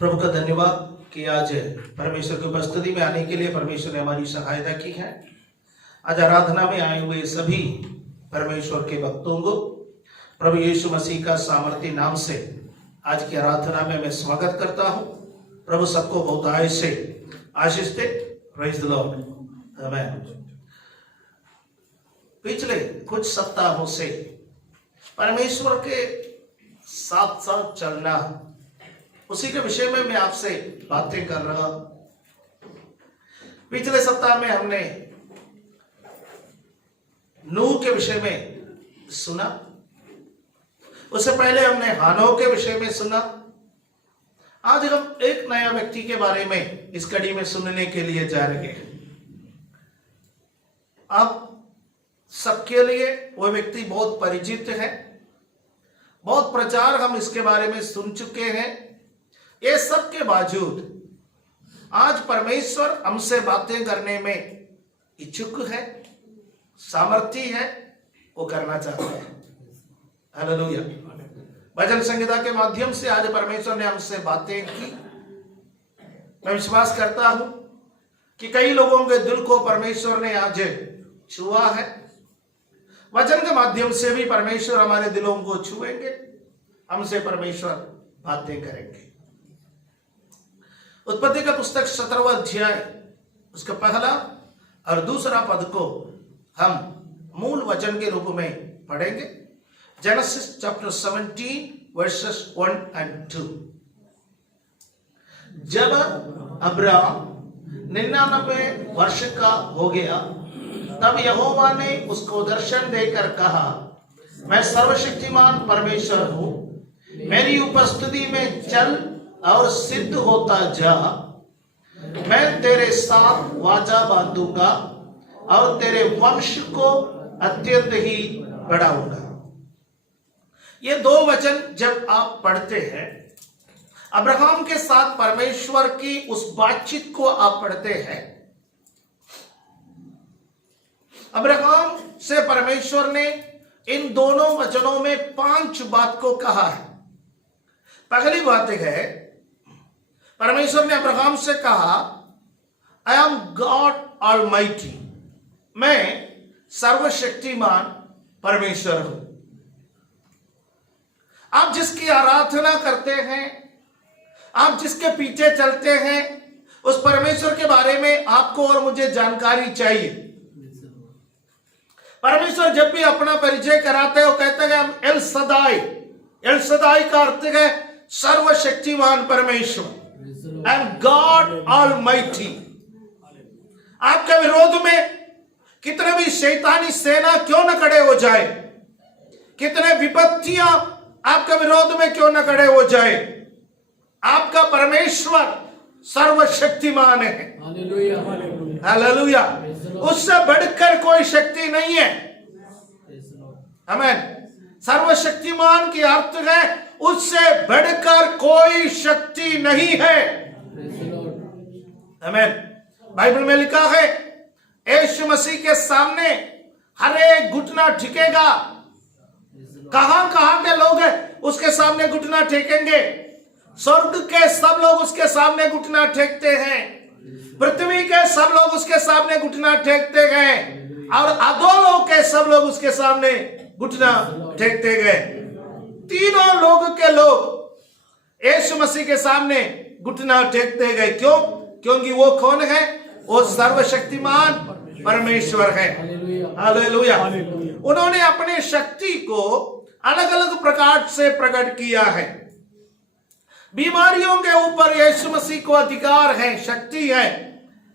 प्रभु का धन्यवाद कि आज परमेश्वर की उपस्थिति में आने के लिए परमेश्वर ने हमारी सहायता की है। आज आराधना में आए हुए सभी परमेश्वर के भक्तों को प्रभु यीशु मसीह का सामर्थ्य नाम से आज की आराधना में मैं स्वागत करता हूं। प्रभु सबको बहुतायत से आशीष दे। Praise the lord. आमीन। पिछले कुछ सप्ताहों से परमेश्वर के साथ साथ चलना, उसी के विषय में मैं आपसे बातें कर रहा हूं। पिछले सप्ताह में हमने नूह के विषय में सुना, उससे पहले हमने हानोक के विषय में सुना। आज हम एक नया व्यक्ति के बारे में इस कड़ी में सुनने के लिए जा रहे हैं। अब सबके लिए वो व्यक्ति बहुत परिचित है, बहुत प्रचार हम इसके बारे में सुन चुके हैं। ये सब के बावजूद आज परमेश्वर हमसे बातें करने में इच्छुक है, सामर्थ्य है, वो करना चाहता है। हालेलुया। भजन संगीता के माध्यम से आज परमेश्वर ने हमसे बातें की। मैं विश्वास करता हूं कि कई लोगों के दिल को परमेश्वर ने आज छुआ है। वचन के माध्यम से भी परमेश्वर हमारे दिलों को छुएंगे, हमसे परमेश्वर बातें करेंगे। उत्पत्ति का पुस्तक 17वां अध्याय उसका पहला और दूसरा पद को हम मूल वचन के रूप में पढ़ेंगे। Genesis chapter 17 versus 1 and 2। जब अब्राम 99 वर्ष का हो गया तब यहोवा ने उसको दर्शन देकर कहा, मैं सर्वशक्तिमान परमेश्वर हूं, मेरी उपस्थिति में चल और सिद्ध होता जा। मैं तेरे साथ वाचा बांधूंगा और तेरे वंश को अत्यंत ही बढ़ाऊंगा। ये दो वचन जब आप पढ़ते हैं, अब्राहम के साथ परमेश्वर की उस बातचीत को आप पढ़ते हैं। अब्राहम से परमेश्वर ने इन दोनों वचनों में 5 बात को कहा है। पहली बात है, परमेश्वर ने अब्राहम से कहा, आई एम गॉड ऑलमाइटी, मैं सर्वशक्तिमान परमेश्वर हूं। आप जिसकी आराधना करते हैं, आप जिसके पीछे चलते हैं, उस परमेश्वर के बारे में आपको और मुझे जानकारी चाहिए। परमेश्वर जब भी अपना परिचय कराते हैं, वो कहते हैं हम एल सदाई। एल सदाई का अर्थ है सर्वशक्तिमान परमेश्वर, एंड गॉड ऑलमाइटी। आपके विरोध में कितने भी शैतानी सेना क्यों न खड़े हो जाए, कितने विपत्तियां आपके विरोध में क्यों न खड़े हो जाए, आपका परमेश्वर सर्वशक्तिमान है। हालेलुया। उससे बढ़कर कोई शक्ति नहीं है। आमीन। सर्वशक्तिमान की अर्थ है उससे बढ़कर कोई शक्ति नहीं है। आमीन। बाइबल में लिखा है, यीशु मसीह के सामने हर एक घुटना टिकेगा। कहां कहां के लोग हैं उसके सामने घुटना टेकेंगे। स्वर्ग के सब लोग उसके सामने घुटना टेकते हैं, पृथ्वी के सब लोग उसके सामने घुटना टेकते गए, और अधोलों के सब लोग उसके सामने घुटना टेकते गए। तीनों लोग के लोग यीशु मसीह के सामने घुटना टेकते गए। क्यों? क्योंकि वो कौन है? वो सर्वशक्तिमान परमेश्वर है। हालेलुया। उन्होंने अपनी शक्ति को अलग अलग प्रकार से प्रकट किया है। बीमारियों के ऊपर यीशु मसीह को अधिकार है, शक्ति है।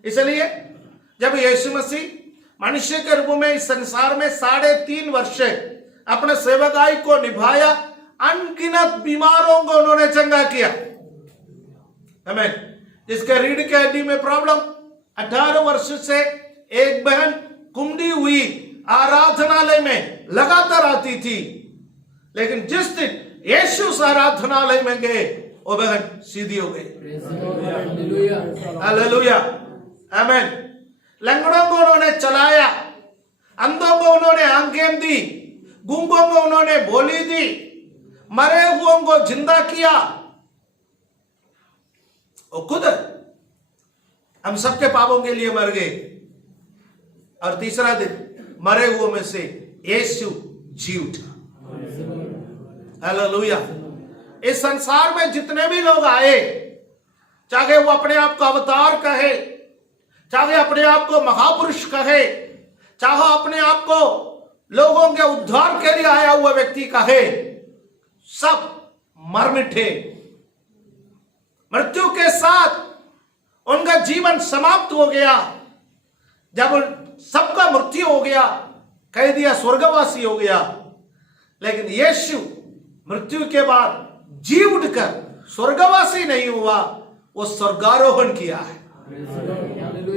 इसलिए जब यीशु मसीह मनुष्य के रूप में इस संसार में 3.5 वर्ष अपने सेवकाई को निभाया, अनगिनत बीमारों को उन्होंने चंगा किया। आमीन। जिसके रीढ़ के हड्डी में प्रॉब्लम, 18 वर्ष से एक बहन कुंडी हुई आराधनालय में लगातार आती थी, लेकिन जिस दिन यीशु उस आराधनालय में गए, वो बहन सीधी हो गई। हालेलुया। आमीन। लंगड़ों को उन्होंने चलाया, अंधों को उन्होंने आंखें दी, गूंगों को उन्होंने बोली दी, मरे हुओं को जिंदा किया। वो खुद हम सबके पापों के लिए मर गए, और तीसरा दिन मरे हुओं में से यीशु जी उठा। हालेलुया। इस संसार में जितने भी लोग आए, चाहे वो अपने आप को अवतार कहे, चाहे अपने आप को महापुरुष कहे, चाहे अपने आप को लोगों के उद्धार के लिए आया हुआ व्यक्ति कहे, सब मर मिटे। मृत्यु के साथ उनका जीवन समाप्त हो गया। जब सबका मृत्यु हो गया, कह दिया स्वर्गवासी हो गया। लेकिन यीशु मृत्यु के बाद जी उठकर स्वर्गवासी नहीं हुआ, वो स्वर्गारोहण किया है।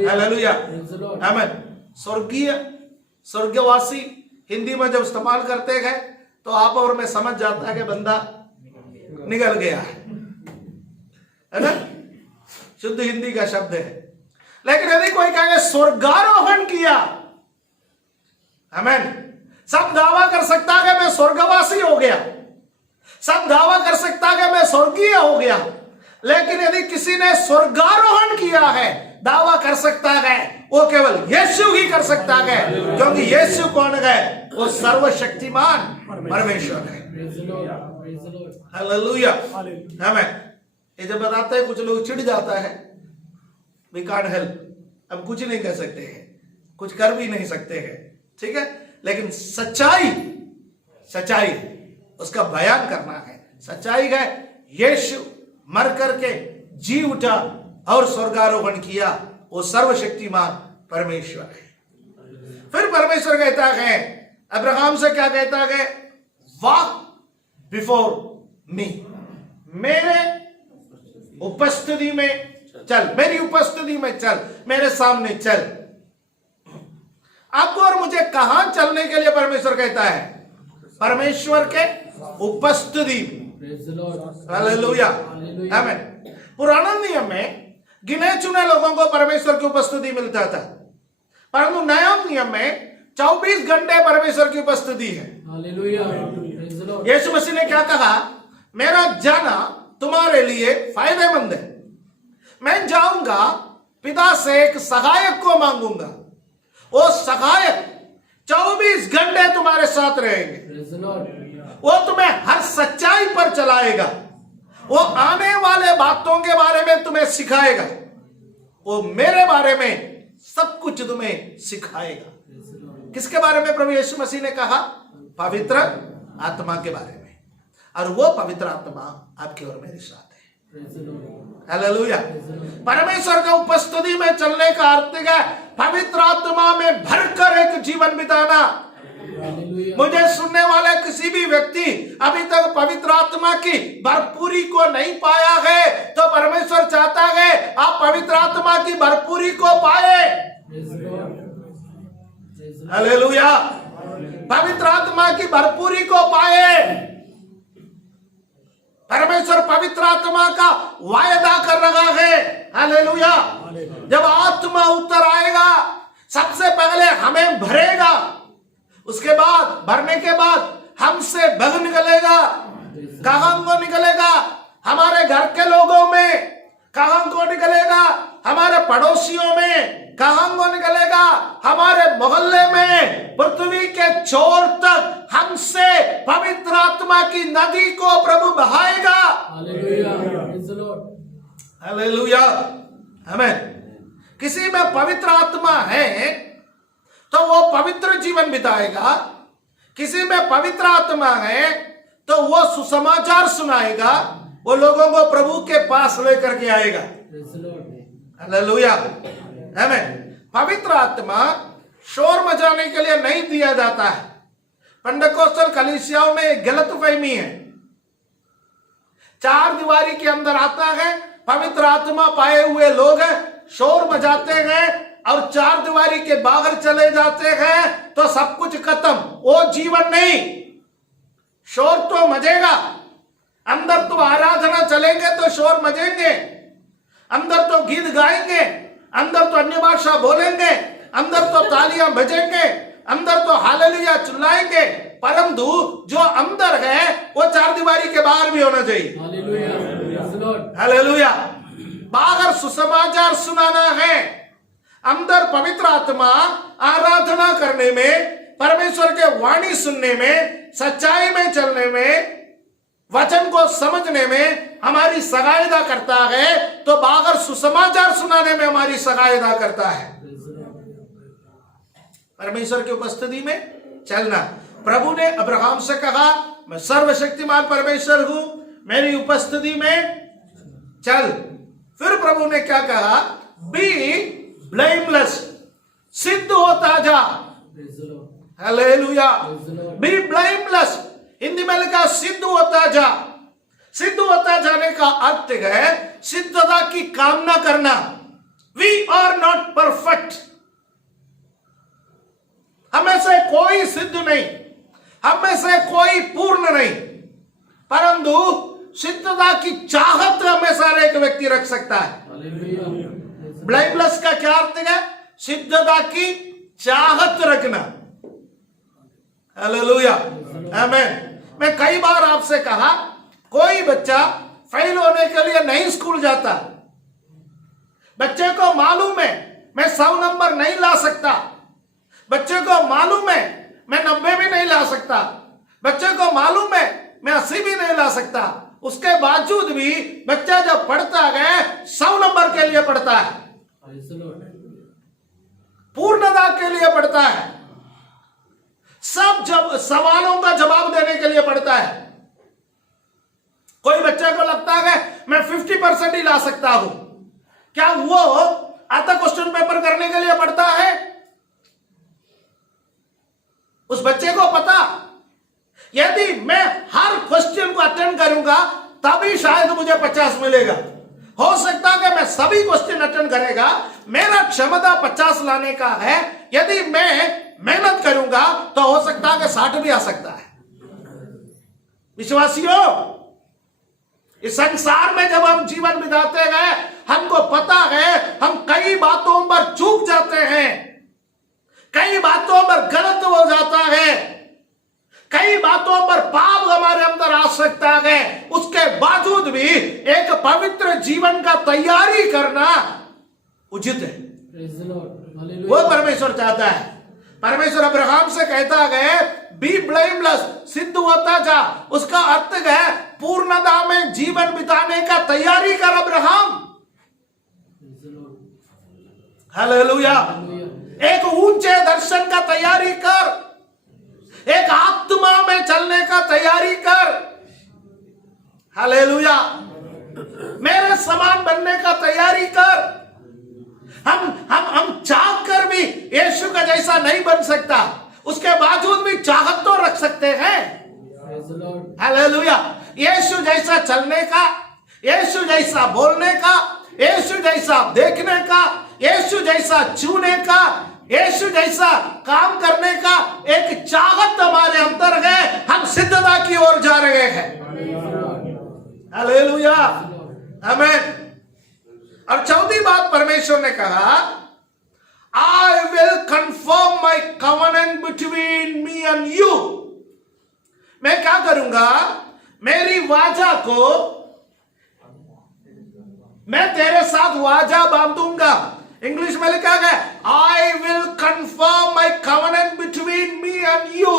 हालेलुया, आमीन। स्वर्गवासी हिंदी में जब इस्तेमाल करते हैं तो आप और मैं समझ जाता है कि बंदा निकल गया है ना, शुद्ध हिंदी का शब्द है। लेकिन यदि कोई कहेगा स्वर्गारोहण किया, आमीन, सब दावा कर सकता है कि मैं स्वर्गवासी हो गया, सब दावा कर सकता है कि मैं स्वर्गीय हो गया। लेकिन यदि किसी ने स्वर्गारोहण किया है, दावा कर सकता है वो केवल यीशु ही कर सकता है, क्योंकि यीशु कौन है? वो सर्वशक्तिमान परमेश्वर है। हालेलुया, आमीन। ये जब बताते हैं कुछ लोग चिढ़ जाता है, वी कांट हेल्प, हम कुछ नहीं कर सकते हैं, कुछ कर भी नहीं सकते हैं, ठीक है। लेकिन सच्चाई उसका बयान करना है। सच्चाई है यीशु मर करके जी उठा और स्वर्गारोहण किया, वो सर्वशक्तिमान परमेश्वर है। फिर परमेश्वर कहता है अब्राहम से, क्या कहता है? वॉक बिफोर मी, मेरे उपस्थिति में चल, मेरी उपस्थिति में चल, मेरे सामने चल। आपको और मुझे कहां चलने के लिए परमेश्वर कहता है? परमेश्वर के उपस्थिति। हालेलुया, आमीन। पुराना नियम में गिने चुने लोगों को परमेश्वर की उपस्थिति मिलता था, परंतु नया नियम में 24 घंटे परमेश्वर की उपस्थिति है। यीशु मसीह ने क्या कहा? मेरा जाना तुम्हारे लिए फायदेमंद है। मैं जाऊंगा, पिता से एक सहायक को मांगूंगा, वो सहायक 24 घंटे तुम्हारे साथ रहेंगे। वो तुम्हें हर सच्चाई पर चलाएगा, वो आने वाले बातों के बारे में तुम्हें सिखाएगा, वो मेरे बारे में सब कुछ तुम्हें सिखाएगा। किसके बारे में प्रभु यीशु मसीह ने कहा? पवित्र आत्मा के बारे में। और वो पवित्र आत्मा आपके और मेरे साथ है। हालेलुया। परमेश्वर का उपस्थिति में चलने का अर्थ है पवित्र आत्मा में भरकर एक जीवन बिताना। मुझे सुनने वाले किसी भी व्यक्ति अभी तक पवित्र आत्मा की भरपूरी को नहीं पाया है, तो परमेश्वर चाहता है आप पवित्र आत्मा की भरपूरी को पाए। हालेलुया, पवित्र आत्मा की भरपूरी को पाए। परमेश्वर पवित्र आत्मा का वायदा कर रहा है। हालेलुया। जब आत्मा उतर आएगा, सबसे पहले हमें भरेगा, उसके बाद भरने के बाद हमसे बग निकलेगा। कहां को निकलेगा? हमारे घर के लोगों में। कहां को निकलेगा? हमारे पड़ोसियों में। कहां को निकलेगा? हमारे मोहल्ले में। पृथ्वी के छोर तक हमसे पवित्र आत्मा की नदी को प्रभु बहाएगा। हालेलुया, आमीन। किसी में पवित्र आत्मा है तो वो पवित्र जीवन बिताएगा। किसी में पवित्र आत्मा है तो वो सुसमाचार सुनाएगा, वो लोगों को प्रभु के पास लेकर के आएगा। हालेलुया, आमीन। पवित्र आत्मा शोर मचाने के लिए नहीं दिया जाता है। पेंटेकोस्टल कलीसियाओं में एक गलतफहमी है। चार दीवारी के अंदर आता है, पवित्र आत्मा पाए हुए लोग शोर मचाते हैं और चार दीवारी के बाहर चले जाते हैं तो सब कुछ खत्म। वो जीवन नहीं। शोर तो मजेगा, अंदर तो आराधना चलेंगे तो शोर मजेंगे, अंदर तो गीत गाएंगे, अंदर तो अन्य भाषा बोलेंगे, अंदर तो तालियां बजेंगे, अंदर तो हालेलुया चिल्लाएंगे, परंतु जो अंदर है वो चार दीवारी के बाहर भी होना चाहिए। हालेलुया, बाहर सुसमाचार सुनाना है, अंदर पवित्र आत्मा आराधना करने में, परमेश्वर के वाणी सुनने में, सच्चाई में चलने में, वचन को समझने में हमारी सहायता करता है, तो बाहर सुसमाचार सुनाने में हमारी सहायता करता है। परमेश्वर की उपस्थिति में चलना। प्रभु ने अब्राहम से कहा, मैं सर्वशक्तिमान परमेश्वर हूं, मेरी उपस्थिति में चल। फिर प्रभु ने क्या कहा? बी ब्लेमलेस, सिद्ध होता जा। हालेलुया। बी ब्लेमलेस, हिंदी में लिखा सिद्ध होता जा। सिद्ध होता जाने का अर्थ है सिद्धता की कामना करना। वी आर नॉट परफेक्ट, हमें से कोई सिद्ध नहीं, हमें से कोई पूर्ण नहीं, परंतु सिद्धता की चाहत हमेशा एक व्यक्ति रख सकता है। ब्लेमलेस का क्या अर्थ है? सिद्धता की चाहत रखना। हालेलुया, आमीन। मैं कई बार आपसे कहा, कोई बच्चा फेल होने के लिए नहीं स्कूल जाता। बच्चे को मालूम है मैं 100 नंबर नहीं ला सकता, बच्चे को मालूम है मैं 90 भी नहीं ला सकता, बच्चे को मालूम है मैं 80 भी नहीं ला सकता, उसके बावजूद भी बच्चा जब पढ़ता है 100 नंबर के लिए पढ़ता है, पूर्णता के लिए पढ़ता है, सब जब सवालों का जवाब देने के लिए पढ़ता है। कोई बच्चे को लगता है मैं 50% ही ला सकता हूं, क्या वो आधा क्वेश्चन पेपर करने के लिए पढ़ता है? उस बच्चे को पता, यदि मैं हर क्वेश्चन को अटेंड करूंगा तभी शायद मुझे 50 मिलेगा। हो सकता है कि मैं सभी क्वेश्चन अटेंड करेगा, मेरा क्षमता 50 लाने का है, यदि मैं मेहनत करूंगा तो हो सकता है कि 60 भी आ सकता है। विश्वासियों, इस संसार में जब हम जीवन बिताते गए, हमको पता है हम कई बातों पर चूक जाते हैं, कई बातों पर गलत हो जाता है, कई बातों पर पाप हमारे अंदर आ सकता है। उसके बावजूद भी एक पवित्र जीवन का तैयारी करना उचित है। वो परमेश्वर चाहता है। परमेश्वर अब्राहम से कहता है बी ब्लेमलेस, सिद्ध होता जा। उसका अर्थ है पूर्णता में जीवन बिताने का तैयारी कर अब्राहम। हालेलुया। एक ऊंचे दर्शन का तैयारी कर, एक आत्मा में चलने का तैयारी कर। हालेलुया। मेरे समान बनने का तैयारी कर। हम चाह कर भी यीशु का जैसा नहीं बन सकता, उसके बावजूद भी चाहत तो रख सकते हैं। हालेलुया। यीशु जैसा चलने का, यीशु जैसा बोलने का, यीशु जैसा देखने का, यीशु जैसा छूने का, यीशु जैसा काम करने का एक चाहत हमारे अंदर है। हम सिद्धता की ओर जा रहे हैं। हालेलुया, आमीन। और चौथी बात परमेश्वर ने कहा, I will confirm my covenant between me and you. मैं क्या करूंगा? मेरी वाचा को मैं तेरे साथ वाचा बांधूंगा। इंग्लिश में लिखा है I will confirm my covenant between me and you.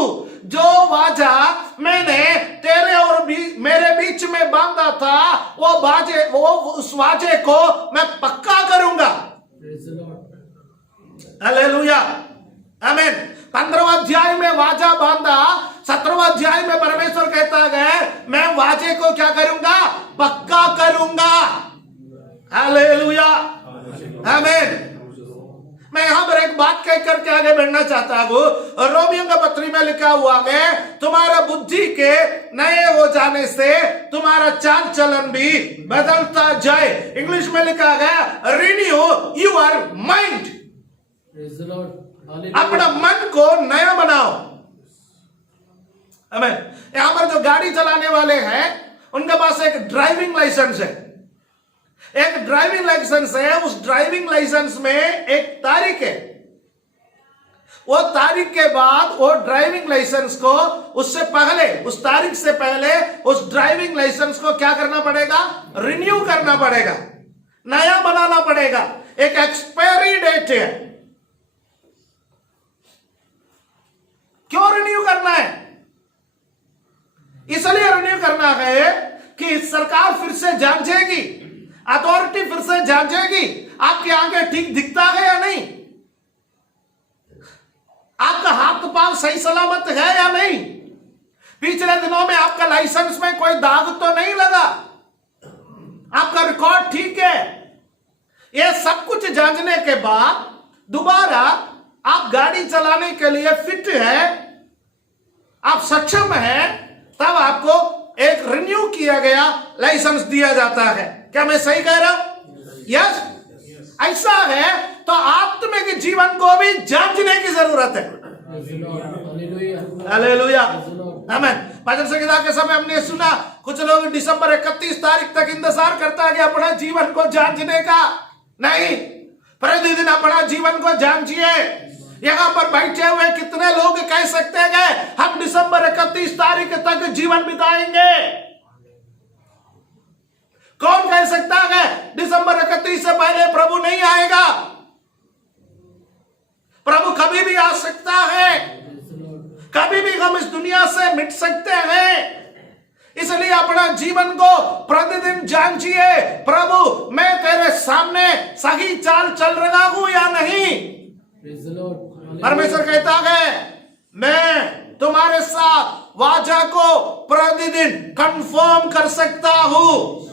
जो वाचा मैंने तेरे और मेरे बीच में बांधा था, उस वाचे को मैं पक्का करूंगा। हालेलुया, आमीन। 15वां अध्याय में वाचा बांधा, 17वां अध्याय में परमेश्वर कहता है मैं वाचे को क्या करूंगा? पक्का करूंगा। हालेलुया, आमीन। मैं यहां पर एक बात कह करके आगे बढ़ना चाहता हूं। रोमियो का पत्री में लिखा हुआ है तुम्हारा बुद्धि के नए हो जाने से तुम्हारा चाल चलन भी बदलता जाए। इंग्लिश में लिखा गया रिन्यू योर माइंड। अपना मन को नया बनाओ। आमीन। यहां पर जो गाड़ी चलाने वाले हैं उनके पास एक ड्राइविंग लाइसेंस है, एक ड्राइविंग लाइसेंस है। उस ड्राइविंग लाइसेंस में एक तारीख है। वो तारीख के बाद वो ड्राइविंग लाइसेंस को उससे पहले, उस तारीख से पहले उस ड्राइविंग लाइसेंस को क्या करना पड़ेगा? रिन्यू करना पड़ेगा, नया बनाना पड़ेगा, एक एक्सपायरी डेट है। क्यों रिन्यू करना है? इसलिए रिन्यू करना है कि सरकार फिर से जांचेगी, अथॉरिटी फिर से जांचेगी आपके आगे ठीक दिखता है या नहीं, आपका हाथ पांव सही सलामत है या नहीं, पिछले दिनों में आपका लाइसेंस में कोई दाग तो नहीं लगा, आपका रिकॉर्ड ठीक है। यह सब कुछ जांचने के बाद दोबारा आप गाड़ी चलाने के लिए फिट है, आप सक्षम है, तब आपको एक रिन्यू किया गया लाइसेंस दिया जाता है। क्या मैं सही कह रहा हूं? यस, ऐसा है तो आत्मिक जीवन को भी जांचने की जरूरत है। हालेलुया, आमीन। भजन संगीता के समय हमने सुना कुछ लोग दिसंबर 31 तारीख तक इंतजार करता है कि अपना जीवन को जांचने का। नहीं, प्रतिदिन अपना जीवन को जांचिए। यहां पर बैठे हुए कितने लोग कह सकते हैं हम दिसंबर 31 तारीख तक जीवन बिताएंगे? कौन कह सकता है दिसंबर 31 से पहले प्रभु नहीं आएगा? प्रभु कभी भी आ सकता है, कभी भी हम इस दुनिया से मिट सकते हैं। इसलिए अपना जीवन को प्रतिदिन जांचिए, प्रभु मैं तेरे सामने सही चाल चल रहा हूं या नहीं। परमेश्वर कहता है मैं तुम्हारे साथ वाचा को प्रतिदिन कंफर्म कर सकता हूं।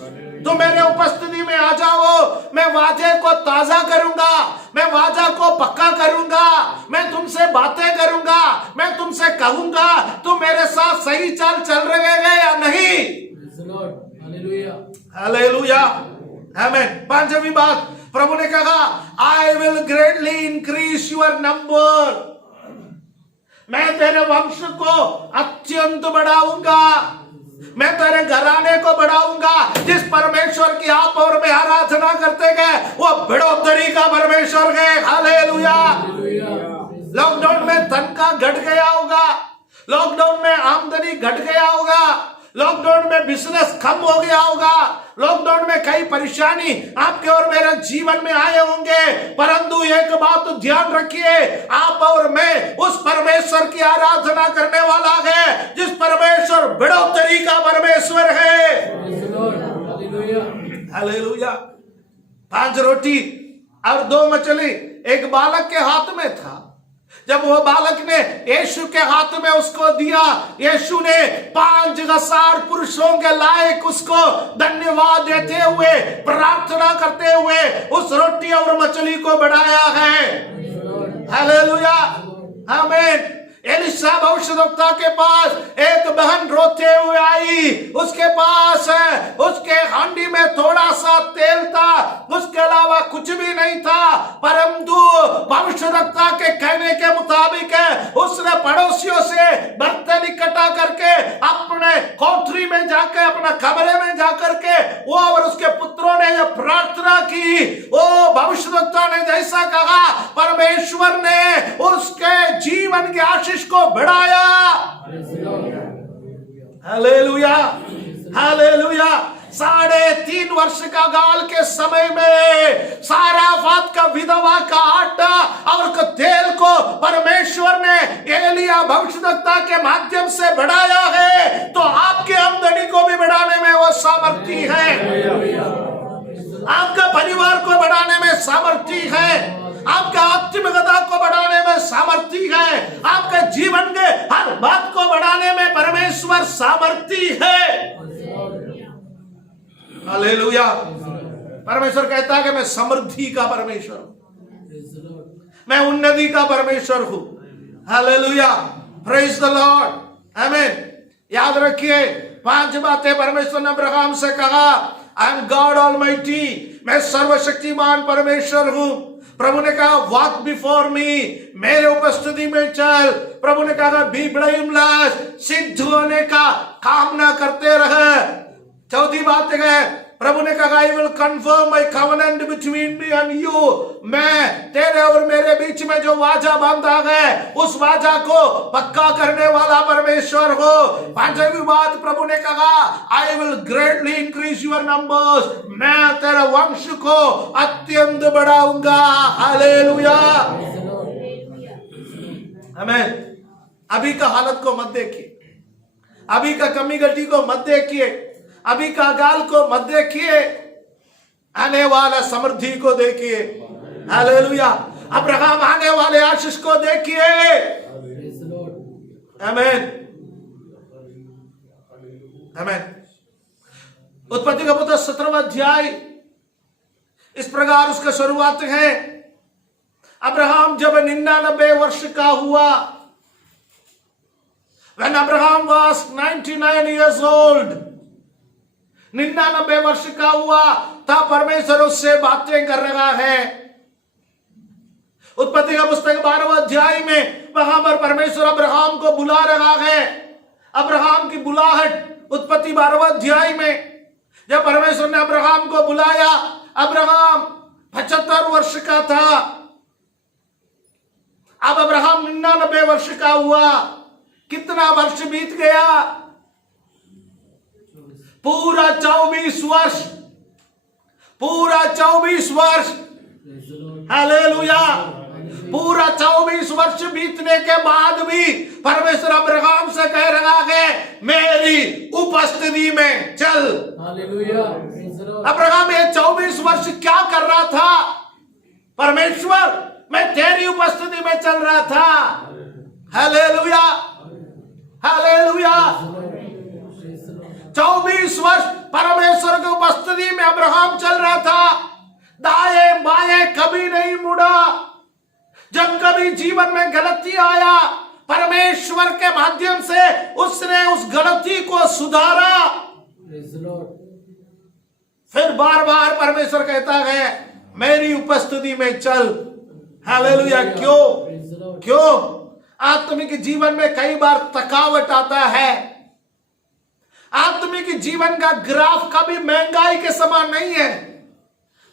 तो मेरे उपस्थिति में आ जाओ, मैं वाजे को ताजा करूंगा, मैं वाजा को पक्का करूंगा, मैं तुमसे बातें करूंगा, मैं तुमसे कहूंगा तुम मेरे साथ सही चाल चल रहे हैं या नहीं। हालेलुया, आमीन। पांचवी बात प्रभु ने कहा I will greatly increase your number, मैं तेरे वंश को अत्यंत बढ़ाऊंगा, मैं तेरे घराने को बढ़ाऊंगा। जिस परमेश्वर की आप और मैं आराधना करते गए वो बढ़ोतरी का परमेश्वर है। हालेलुया। लॉकडाउन में तनख्वाह घट गया होगा, लॉकडाउन में आमदनी घट गया होगा, लॉकडाउन में बिजनेस कम हो गया होगा, लॉकडाउन में कई परेशानी आपके और मेरे जीवन में आए होंगे, परंतु एक बात तो ध्यान रखिए, आप और मैं उस परमेश्वर की आराधना करने वाला है जिस परमेश्वर बढ़ोतरी का परमेश्वर है। हालेलुया। 5 रोटी और 2 मछली एक बालक के हाथ में था। जब वो बालक ने यीशु के हाथ में उसको दिया, यीशु ने 5,000 पुरुषों के लायक उसको धन्यवाद देते हुए, प्रार्थना करते हुए उस रोटी और मछली को बढ़ाया है। हालेलुया, आमीन। एलिशा भविष्यद्वक्ता के पास एक बहन रोते हुए आई, उसके पास उसके हांडी में थोड़ा सा तेल था, उसके अलावा कुछ भी नहीं था, परंतु भविष्यद्वक्ता के कहने के मुताबिक उसने पड़ोसियों से बर्तन इकट्ठा करके अपने कोठरी में जाकर, अपना कमरे में जाकर के वो और उसके पुत्रों ने यह प्रार्थना की। वो भविष्यद्वक्ता ने जैसा कहा, परमेश्वर ने उसके जीवन के आशीष को बढ़ाया। Hallelujah, hallelujah. 3.5 वर्ष का गाल के समय में साराफात का विधवा का आटा और तेल को परमेश्वर ने एलिया भविष्यद्वक्ता के माध्यम से बढ़ाया है, तो आपके आमदनी को भी बढ़ाने में वो सामर्थी है, आपका परिवार को बढ़ाने में सामर्थी है, आपका आत्मिकता को बढ़ाने में सामर्थी है, आपके जीवन के हर बात को बढ़ाने में परमेश्वर सामर्थी है। हालेलुया। परमेश्वर कहता है कि मैं समृद्धि का परमेश्वर हूं, मैं उन्नति का परमेश्वर हूं। हालेलुया, प्रेज द लॉर्ड, आमीन। याद रखिए 5 बातें परमेश्वर ने अब्राहम से कहा, आई एम गॉड ऑलमाइटी, मैं सर्वशक्तिमान परमेश्वर हूं। प्रभु ने कहा वॉक बिफोर मी, मेरे उपस्थिति में चल। प्रभु ने कहा बी ब्लेमलेस, सिद्ध होने का कामना करते रहे। चौथी बात है प्रभु ने कहा I will confirm my covenant between me and you, मैं तेरे और मेरे बीच में जो वाचा बांधा है उस वाचा को पक्का करने वाला परमेश्वर हो। पांचवी बात प्रभु ने कहा I will greatly increase your numbers, मैं तेरे वंश को अत्यंत बढ़ाऊंगा। हालेलुया, आमीन। अभी का हालत को मत देखिए, अभी का कमी गलती को मत देखिए, अभी का गाल को मत देखिए, आने वाला समृद्धि को देखिए। हालेलुया, अब्राहम आने वाले आशीष को देखिए। आमीन, आमीन। उत्पत्ति का पुस्तक 17वां अध्याय इस प्रकार उसका शुरुआत है। अब्राहम जब 99 वर्ष का हुआ, when Abraham was 99 years old, 99 वर्ष का हुआ था, परमेश्वर उससे बातें कर रहा है। उत्पत्ति का पुस्तक 12वां अध्याय में वहां पर परमेश्वर अब्राहम को बुला रहा है। अब्राहम की बुलाहट उत्पत्ति 12वां अध्याय में जब परमेश्वर ने अब्राहम को बुलाया, अब्राहम 75 वर्ष का था। अब अब्राहम 99 वर्ष का हुआ। कितना वर्ष बीत गया? पूरा 24 वर्ष, पूरा 24 वर्ष। हालेलुया, पूरा 24 वर्ष बीतने के बाद भी परमेश्वर अब्राहम से कह रहा है मेरी उपस्थिति में चल। हालेलुया। अब्राहम ये 24 वर्ष क्या कर रहा था? परमेश्वर मैं तेरी उपस्थिति में चल रहा था। Hallelujah, hallelujah. 24 वर्ष परमेश्वर की उपस्थिति में अब्राहम चल रहा था, दाएं बाएं कभी नहीं मुड़ा। जब कभी जीवन में गलती आया, परमेश्वर के माध्यम से उसने उस गलती को सुधारा। फिर बार बार परमेश्वर कहता है मेरी उपस्थिति में चल। हालेलुया। क्यों? क्यों? आत्मिक जीवन में कई बार थकावट आता है। आत्मिक जीवन का ग्राफ कभी महंगाई के समान नहीं है।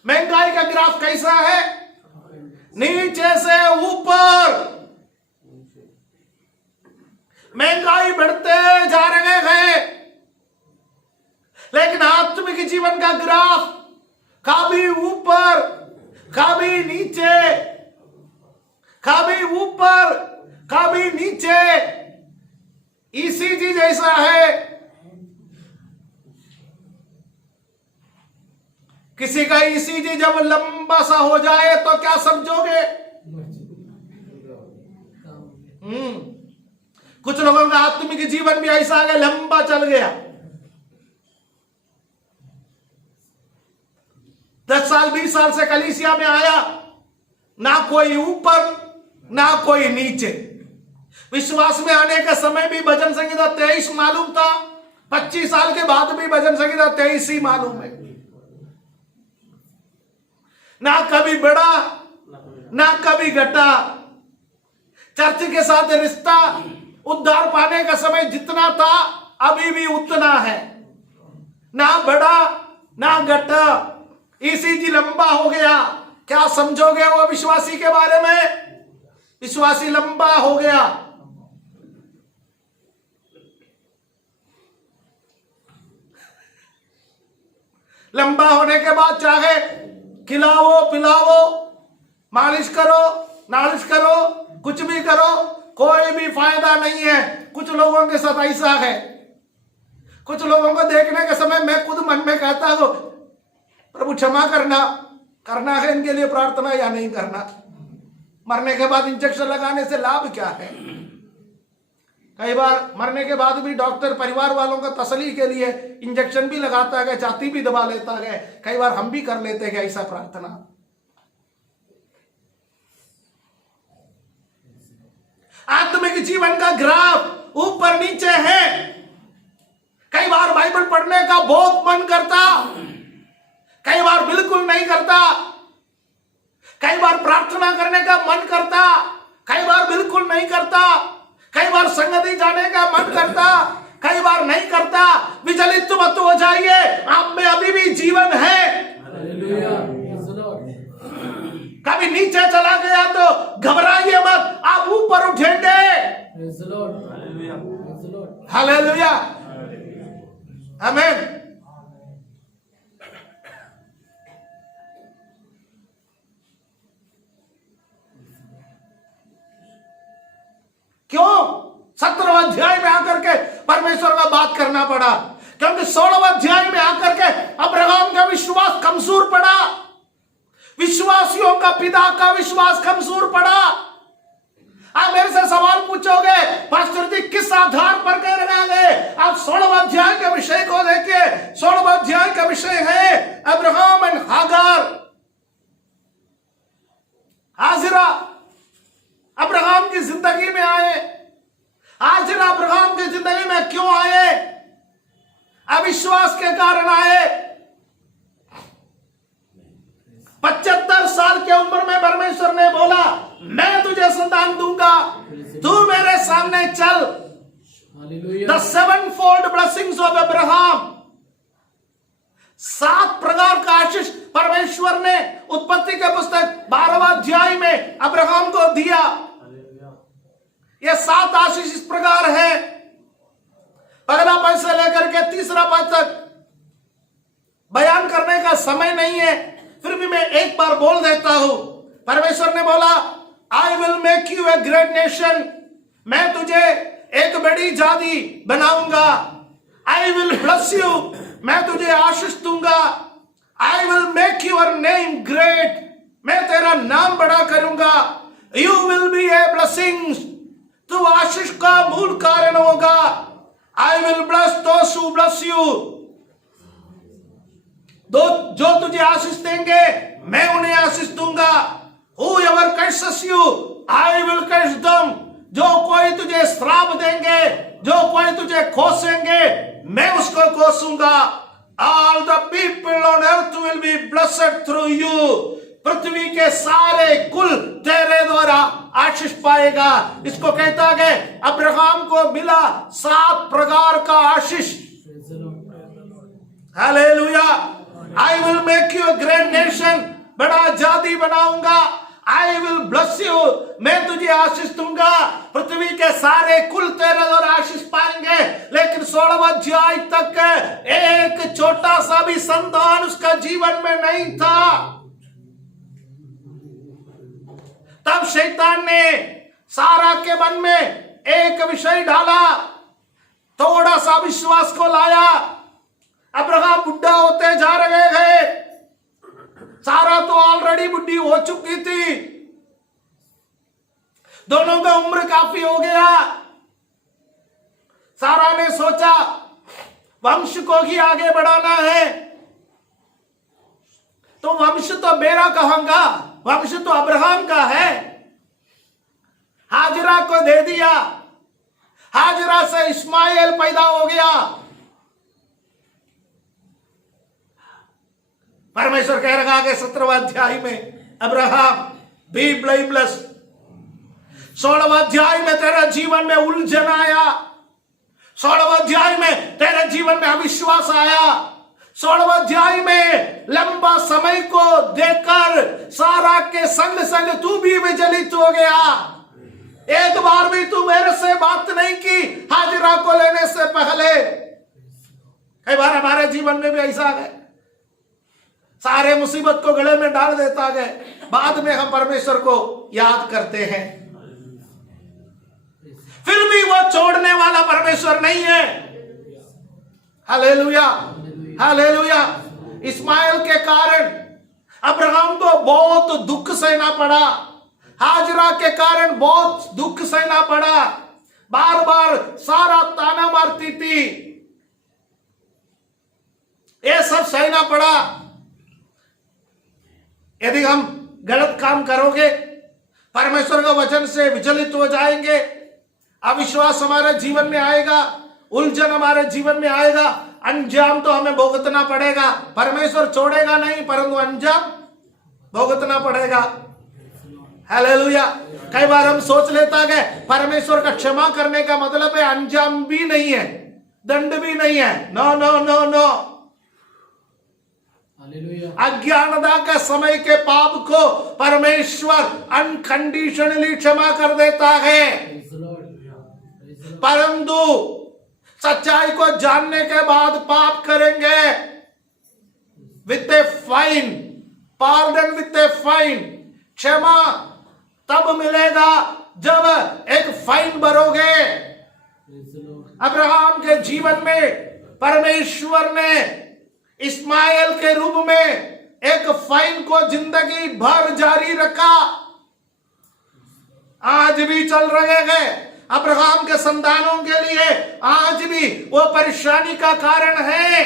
महंगाई का ग्राफ कैसा है? नीचे से ऊपर। महंगाई बढ़ते जा रहे हैं, लेकिन आत्मिक जीवन का ग्राफ कभी ऊपर कभी नीचे, कभी ऊपर कभी नीचे। ईसीजी जैसा है। किसी का ईसीजी जब लंबा सा हो जाए तो क्या समझोगे? कुछ लोगों का आत्मिक जीवन भी ऐसा है, लंबा चल गया। 10 साल 20 साल से कलीसिया में आया, ना कोई ऊपर ना कोई नीचे। विश्वास में आने का समय भी भजन संहिता 23 मालूम था, 25 साल के बाद भी भजन संहिता 23 ही मालूम है। ना कभी बढ़ा ना कभी घटा। चर्च के साथ रिश्ता उद्धार पाने का समय जितना था अभी भी उतना है, ना बढ़ा ना घटा। ईसीजी लंबा हो गया। क्या समझोगे वो विश्वासी के बारे में? विश्वासी लंबा हो गया। लंबा होने के बाद चाहे खिलाओ पिलाओ, मालिश करो नालिश करो, कुछ भी करो, कोई भी फायदा नहीं है। कुछ लोगों के साथ ऐसा है। कुछ लोगों को देखने के समय मैं खुद मन में कहता हूं प्रभु क्षमा करना, करना है इनके लिए प्रार्थना या नहीं करना? मरने के बाद इंजेक्शन लगाने से लाभ क्या है? कई बार मरने के बाद भी डॉक्टर परिवार वालों का तसल्ली के लिए इंजेक्शन भी लगाता है, छाती भी दबा लेता है। कई बार हम भी कर लेते हैं ऐसा प्रार्थना। आत्मिक जीवन का ग्राफ ऊपर नीचे है। कई बार बाइबल पढ़ने का बहुत मन करता, कई बार बिल्कुल नहीं करता। कई बार प्रार्थना करने का मन करता, कई बार बिल्कुल नहीं करता। कई बार संगति जाने का मन करता, कई बार नहीं करता, विचलित मत हो जाइए, आप में अभी भी जीवन है। कभी नीचे चला गया तो घबराइए मत, आप ऊपर उठेंगे। हालेलुया, आमीन। क्यों 17वां अध्याय में आकर के परमेश्वर का बात करना पड़ा? क्योंकि 16वां अध्याय में आकर के अब्राहम का विश्वास कमजोर पड़ा, विश्वासियों का पिता का विश्वास कमजोर पड़ा। आप मेरे से सवाल पूछोगे, पास्टर जी किस आधार पर कह रहे हैं? आप 16वां अध्याय के विषय को देखिए। 16वां अध्याय का विषय है Abraham and Hagar. Hajira Abraham की जिंदगी में आए। हाजिरा अब्राहम की जिंदगी में क्यों आए? अविश्वास के कारण आए। 75 साल की उम्र में परमेश्वर ने बोला, मैं तुझे संतान दूंगा, तू मेरे सामने चल। The sevenfold blessings of Abraham, 7 प्रकार का आशीष परमेश्वर ने उत्पत्ति के पुस्तक 12वां अध्याय में अब्राहम को दिया। ये 7 आशीष इस प्रकार है। पहला पद से लेकर के 3रा पद तक बयान करने का समय नहीं है, फिर भी मैं एक बार बोल देता हूं। परमेश्वर ने बोला, आई will make U a great nation, मैं तुझे एक बड़ी जाति बनाऊंगा। आई विल ब्लेस यू, मैं तुझे आशीष दूंगा। आई will make your name great, मैं तेरा नाम बड़ा करूंगा। You will be a blessing, तू आशीष का मूल कारण होगा। I will bless those who bless you, जो तुझे आशीष देंगे मैं उन्हें आशीष दूंगा। Whoever curses you, I will curse them, जो कोई तुझे श्राप देंगे, जो कोई तुझे कोसेंगे, मैं उसको कोसूंगा। All the people on earth will be blessed through you, पृथ्वी के सारे कुल तेरे द्वारा आशीष पाएगा। इसको कहता है अब्राहम को मिला 7 प्रकार का आशीष। Hallelujah. I will make you a great nation, बड़ा जाति बनाऊंगा। आई विल ब्लेस यू, मैं तुझे आशीष दूंगा। पृथ्वी के सारे कुल तेरे द्वारा आशीष पाएंगे। लेकिन 16वां अध्याय तक एक छोटा सा भी संतान उसका जीवन में नहीं था। तब शैतान ने सारा के मन में एक विषय डाला, थोड़ा सा विश्वास को लाया। अब्राहम बुढ़ा होते जा रहे हैं, सारा तो ऑलरेडी बुढ़ी हो चुकी थी, दोनों का उम्र काफी हो गया। सारा ने सोचा वंश को ही आगे बढ़ाना है, तो वंश तो मेरा कहूंगा, वंश तो अब्राहम का है। हाजरा को दे दिया, हाजरा से इस्माइल पैदा हो गया। परमेश्वर कह रहा है 17वां अध्याय में, अब्राहम बी ब्लेमलेस। 16वां अध्याय में तेरा जीवन में उलझन आया, 16वां अध्याय में तेरे जीवन में अविश्वास आया, 16वां अध्याय में लंबा समय को देखकर सारा के संग संग तू भी विचलित हो गया। एक बार भी तू मेरे से बात नहीं की हाजिरा को लेने से पहले। कई बार हमारे जीवन में भी ऐसा है, सारे मुसीबत को गले में डाल देता है, बाद में हम परमेश्वर को याद करते हैं। फिर भी वो छोड़ने वाला परमेश्वर नहीं है। Hallelujah, hallelujah. इस्माइल के कारण अब्राहम को बहुत दुख सहना पड़ा, हाजरा के कारण बहुत दुख सहना पड़ा। बार बार सारा ताना मारती थी, ये सब सहना पड़ा। यदि हम गलत काम करोगे, परमेश्वर का वचन से विचलित हो जाएंगे, अविश्वास हमारे जीवन में आएगा, उलझन हमारे जीवन में आएगा, अंजाम तो हमें भुगतना पड़ेगा। परमेश्वर छोड़ेगा नहीं, परंतु अंजाम भुगतना पड़ेगा। हालेलुया। कई बार हम सोच लेता है परमेश्वर का क्षमा करने का मतलब है अंजाम भी नहीं है। दंड भी नहीं है। No no no no. अज्ञानता के समय के पाप को परमेश्वर अनकंडीशनली क्षमा कर देता है, परंतु सच्चाई को जानने के बाद पाप करेंगे with a fine, pardon with a fine. क्षमा तब मिलेगा जब एक फाइन भरोगे। अब्राहम के जीवन में परमेश्वर ने इस्माइल के रूप में एक फाइन को जिंदगी भर जारी रखा। आज भी चल रहे हैं अब्राहम के संतानों के लिए, आज भी वो परेशानी का कारण है।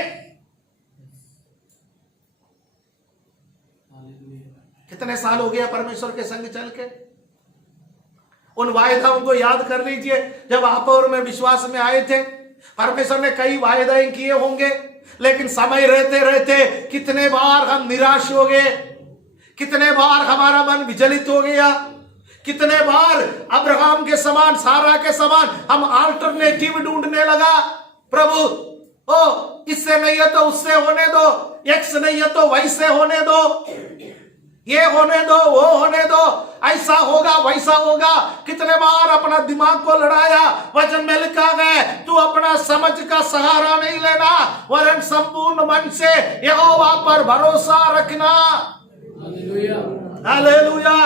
कितने साल हो गया परमेश्वर के संग चल के? उन वायदाओं को याद कर लीजिए। जब आप और मैं विश्वास में आए थे, परमेश्वर ने कई वायदे किए होंगे, लेकिन समय रहते रहते कितने बार हम निराश हो गए, कितने बार हमारा मन विचलित हो गया, कितने बार अब्राहम के समान, सारा के समान हम अल्टरनेटिव ढूंढने लगा। प्रभु ओ इससे नहीं है तो उससे होने दो, एक्स नहीं है तो वैसे होने दो, ये होने दो, वो होने दो, ऐसा होगा वैसा होगा। कितने बार अपना दिमाग को लड़ाया। वचन में लिखा है तू अपना समझ का सहारा नहीं लेना, वरन संपूर्ण मन से यहोवा पर भरोसा रखना। हालेलुया।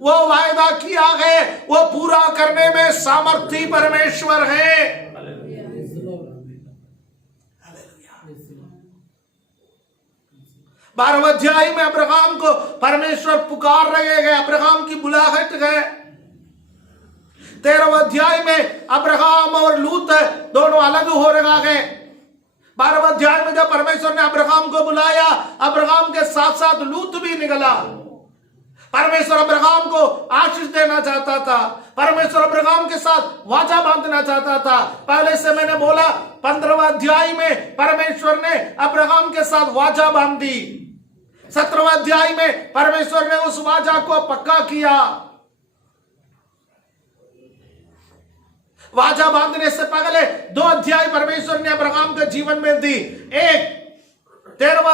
वो वायदा किया है, वो पूरा करने में सामर्थी परमेश्वर है। 12वें अध्याय में अब्राहम को परमेश्वर पुकार रहे हैं, अब्राहम की बुलाहट है। 13वें अध्याय में अब्राहम और लूत दोनों अलग हो रहा है। 12वें अध्याय में जब परमेश्वर ने अब्राहम को बुलाया, अब्राहम के साथ साथ लूत भी निकला। परमेश्वर अब्राहम को आशीष देना चाहता था, परमेश्वर अब्राहम के साथ वाचा बांधना चाहता था। पहले से मैंने बोला 15वें अध्याय में परमेश्वर ने अब्राहम के साथ वाचा बांधी। 17वें अध्याय में परमेश्वर ने उस वाचा को पक्का किया। वाचा बांधने से पहले 2 अध्याय परमेश्वर ने अब्राहम के जीवन में दी। एक 13वें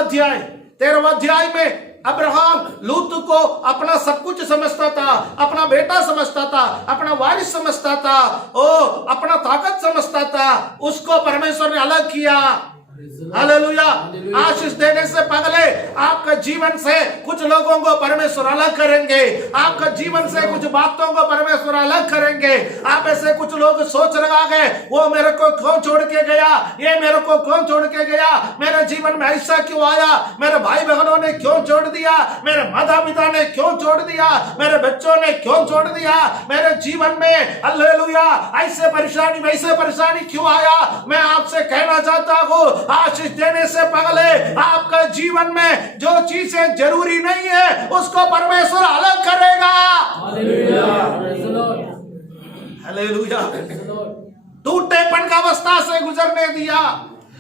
अध्याय में अब्राहम लूत को अपना सब कुछ समझता था, अपना बेटा समझता था, अपना वारिस समझता था, अपना ताकत समझता था। उसको परमेश्वर ने अलग किया। हालेलुया। आशीष देने से पहले आपके जीवन से कुछ लोगों को परमेश्वर अलग करेंगे, आपके जीवन से कुछ बातों को परमेश्वर अलग करेंगे। आप ऐसे कुछ लोग सोच रहा है वो मेरे को क्यों छोड़ के गया, ये मेरे को क्यों छोड़ के गया, मेरे जीवन में ऐसा क्यों आया, मेरे भाई बहनों ने क्यों छोड़ दिया, मेरे माता पिता ने क्यों छोड़ दिया, मेरे बच्चों ने क्यों छोड़ दिया, मेरे जीवन में हालेलुया ऐसे परेशानी वैसे परेशानी क्यों आया। मैं आपसे कहना चाहता हूँ आशीष देने से पहले आपका जीवन में जो चीजें जरूरी नहीं है उसको परमेश्वर अलग करेगा। हालेलुया। टूटेपन का अवस्था से गुजरने दिया।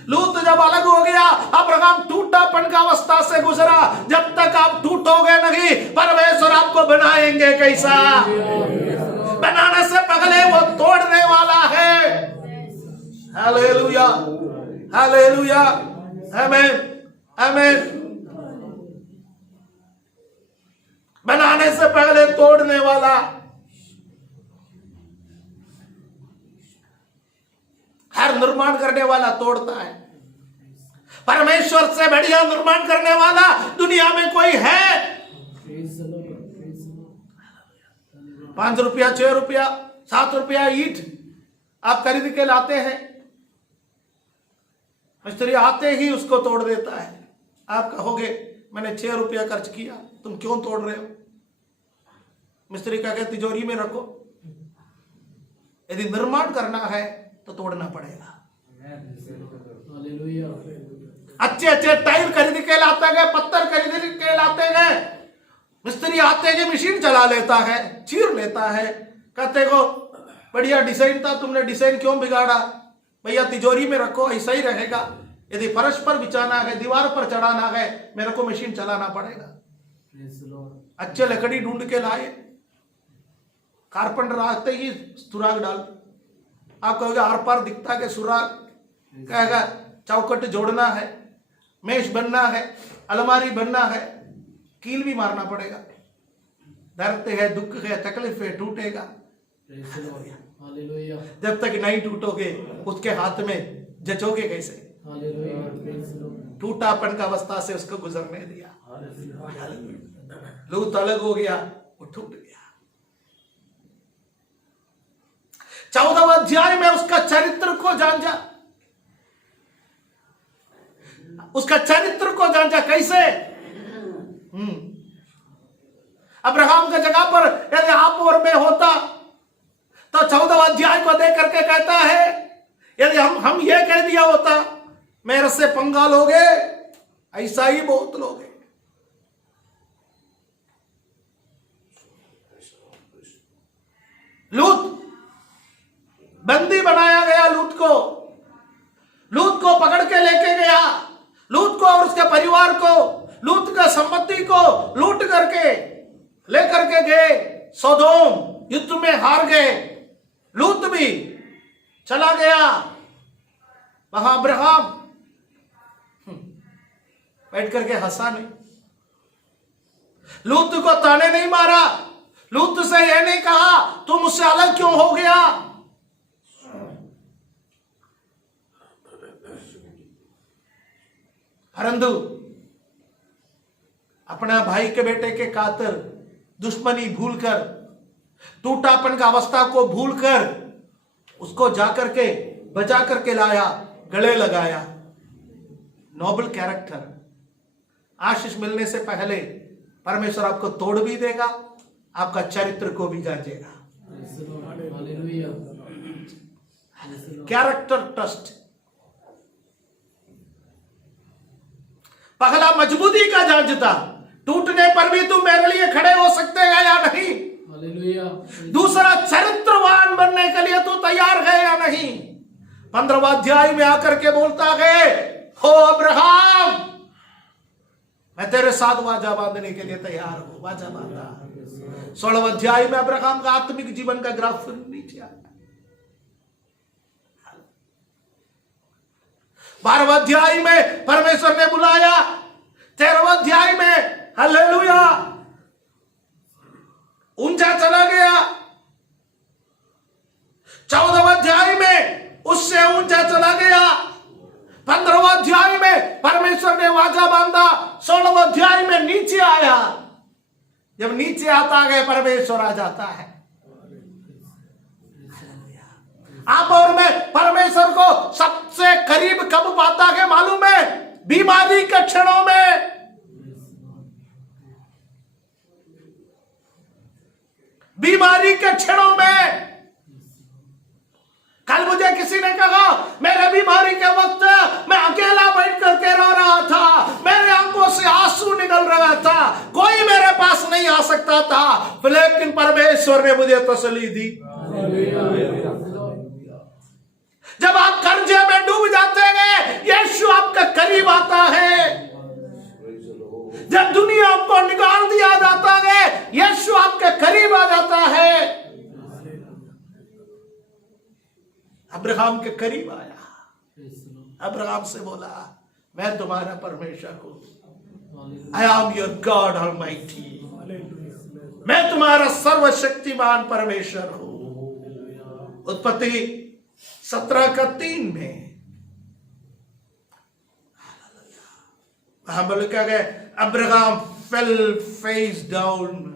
लूत जब अलग हो गया, अब्राहम टूटापन का अवस्था से गुजरा। जब तक आप टूटोगे नहीं, परमेश्वर आपको बनाएंगे कैसा। बनाने से पहले वो तोड़ने वाला है। हालेलुया हालेलुया आमीन आमीन। बनाने से पहले तोड़ने वाला। हर निर्माण करने वाला तोड़ता है। परमेश्वर से बढ़िया निर्माण करने वाला दुनिया में कोई है? 5 रुपया 6 रुपया 7 रुपया ईंट आप खरीद के लाते हैं, मिस्त्री आते ही उसको तोड़ देता है। आप कहोगे मैंने 6 रुपया खर्च किया, तुम क्यों तोड़ रहे हो? मिस्त्री कहे तिजोरी में रखो। यदि निर्माण करना है तो तोड़ना पड़ेगा। अच्छे अच्छे टाइल खरीद के लाते गए, पत्थर खरीद के लाते गए, मिस्त्री आते ही मशीन चला लेता है, चीर लेता है। कहते को बढ़िया डिजाइन था, तुमने डिजाइन क्यों बिगाड़ा? भैया तिजोरी में रखो, ऐसा ही रहेगा। यदि फर्श पर बिछाना है, दीवार पर चढ़ाना है, मेरे को मशीन चलाना पड़ेगा। अच्छे लकड़ी ढूंढ के लाए, कारपेंटर आते ही सुराग डाल। आप कहोगे आर पार दिखता है कि सुराग, कहेगा चौखट जोड़ना है, मेज बनना है, अलमारी बनना है, कील भी मारना पड़ेगा। दर्द है, दुख है, तकलीफ है, टूटेगा। जब तक नहीं टूटोगे उसके हाथ में जचोगे कैसे? टूटापन का अवस्था से उसको गुजरने दिया। लूत अलग हो गया, वो टूट गया। 14वें अध्याय में उसका चरित्र को जांचा, उसका चरित्र को जांचा कैसे? अब्राहम की जगह पर यदि आप और मैं होता तो 14वें अध्याय को देख करके कहता है, यदि हम ये कह दिया होता मेरे से पंगा लोगे, ऐसा ही बहुत लोगे। लूत बंदी बनाया गया, लूत को पकड़ के लेके गया, लूत को और उसके परिवार को, लूत का संपत्ति को लूट करके लेकर के गए सोदोम, युद्ध में हार गए। लूत भी चला गया वहां। अब्राहम बैठ करके हंसा नहीं, लूत को ताने नहीं मारा, लूत से यह नहीं कहा तुम मुझसे अलग क्यों हो गया। परंतु अपना भाई के बेटे के खातिर दुश्मनी भूलकर, टूटापन का अवस्था को भूलकर उसको जाकर के बचा करके लाया, गले लगाया। Nobel character. आशीष मिलने से पहले परमेश्वर आपको तोड़ भी देगा, आपका चरित्र को भी जांचेगा। Character trust. पहला मजबूती का जांचता, टूटने पर भी तुम मेरे लिए खड़े हो सकते हैं या नहीं। दूसरा, चरित्रवान बनने के लिए तू तैयार है या नहीं। 15वें अध्याय में आकर के बोलता है, हो अब्राहम मैं तेरे साथ वाचा बांधने के लिए तैयार हूं। वाचा बांधा। 16वें अध्याय में अब्राहम का आत्मिक जीवन का ग्राफ नीचे आता है। 12वें अध्याय में परमेश्वर ने बुलाया। 13वें अध्याय में हालेलुया ऊंचा चला गया। 14वें अध्याय में उससे ऊंचा चला गया। 15वें अध्याय में परमेश्वर ने वाचा बांधा। 16वें अध्याय में नीचे आया। जब नीचे आता है परमेश्वर आ जाता है। आप और मैं परमेश्वर को सबसे करीब कब पाता है मालूम है? बीमारी के क्षणों में। बीमारी के क्षणों में। कल मुझे किसी ने कहा मेरे बीमारी के वक्त मैं अकेला बैठ करके रो रहा था, मेरे आंखों से आंसू निकल रहा था, कोई मेरे पास नहीं आ सकता था, लेकिन परमेश्वर ने मुझे तसल्ली दी। जब आप कर्जे में डूब जाते हैं, यीशु आपके करीब आता है। जब दुनिया आपको निकाल दिया जाता है, यीशु आपके करीब आ जाता है। अब्राहम के करीब आया। अब्राहम से बोला मैं तुम्हारा परमेश्वर हूं। I am your God almighty. मैं तुम्हारा सर्वशक्तिमान परमेश्वर हूं। उत्पत्ति 17:3 में हम लिखा गया अब्राहम फेल फेस डाउन।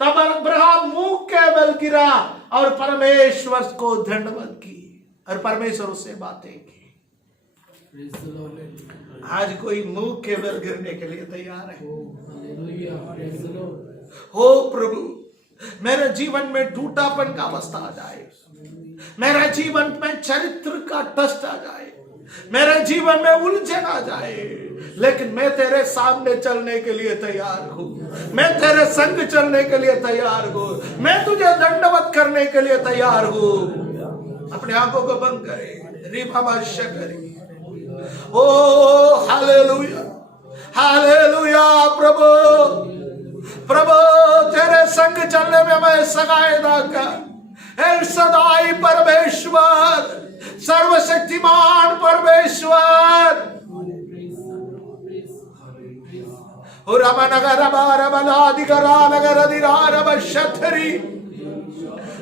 तब अब्राहम मुंह के बल गिरा और परमेश्वर को धन्यवाद की और परमेश्वर उससे बातें की। आज कोई मुंह के बल गिरने के लिए तैयार है? हो प्रभु मेरे जीवन में टूटापन का अवस्था आ जाए, मेरे जीवन में चरित्र का टस्ट आ जाए, मेरे जीवन में उलझन आ जाए, लेकिन मैं तेरे सामने चलने के लिए तैयार हूं। मैं तेरे संग चलने के लिए तैयार हूं। मैं तुझे दंडवत करने के लिए तैयार हूं। अपने आंखों को बंद करें। रिभामाशा करें। ओ हालेलुया हालेलुया। प्रभु प्रभु तेरे संग चलने में मैं सगाएदा कर। एल सदाई परमेश्वर सर्वशक्तिमान परमेश्वर।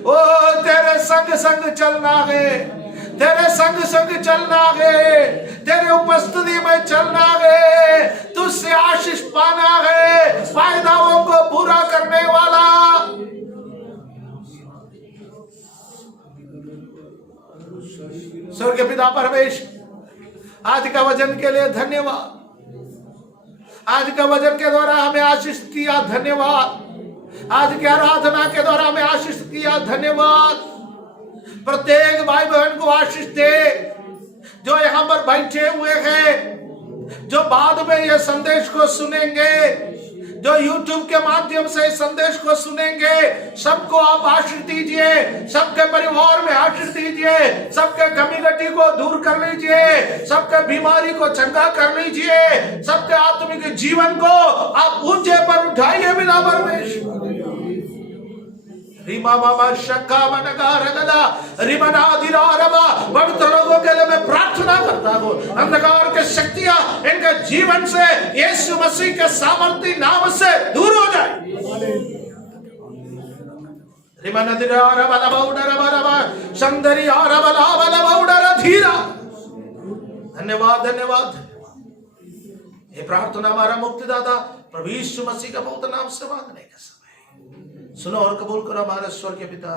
ओ तेरे संग संग चलना है, तेरे संग संग चलना है, तेरे उपस्थिति में चलना है, तुझसे आशीष पाना है, फायदाओं को पूरा करने वाला। स्वर्ग पिता परमेश्वर, आज का वचन के लिए धन्यवाद। आज का वचन के द्वारा हमें आशीष किया, धन्यवाद। आज की आराधना के द्वारा हमें आशीष किया, धन्यवाद। प्रत्येक भाई बहन को आशीष दे जो यहाँ पर बैठे हुए हैं, जो बाद में ये संदेश को सुनेंगे, जो YouTube के माध्यम से संदेश को सुनेंगे, सबको आप आशीष दीजिए, सबके परिवार में आशीष दीजिए, सबके कमी घटी को दूर कर लीजिए, सबके बीमारी को चंगा कर लीजिए, सबके आत्मिक जीवन को आप ऊंचे पर उठाइए बिना परमेश्वर। पवित्र लोगों के लिए मैं प्रार्थना करता हूँ, अंधकार के शक्तियां इनके जीवन से यीशु मसीह के सामर्थी नाम से दूर हो जाए। धन्यवाद धन्यवाद। ये प्रार्थना हमारा मुक्तिदाता प्रभु यीशु मसीह का पवित्र नाम से मांगने का समय। सुनो और कबूल करो हमारे स्वर्गीय पिता।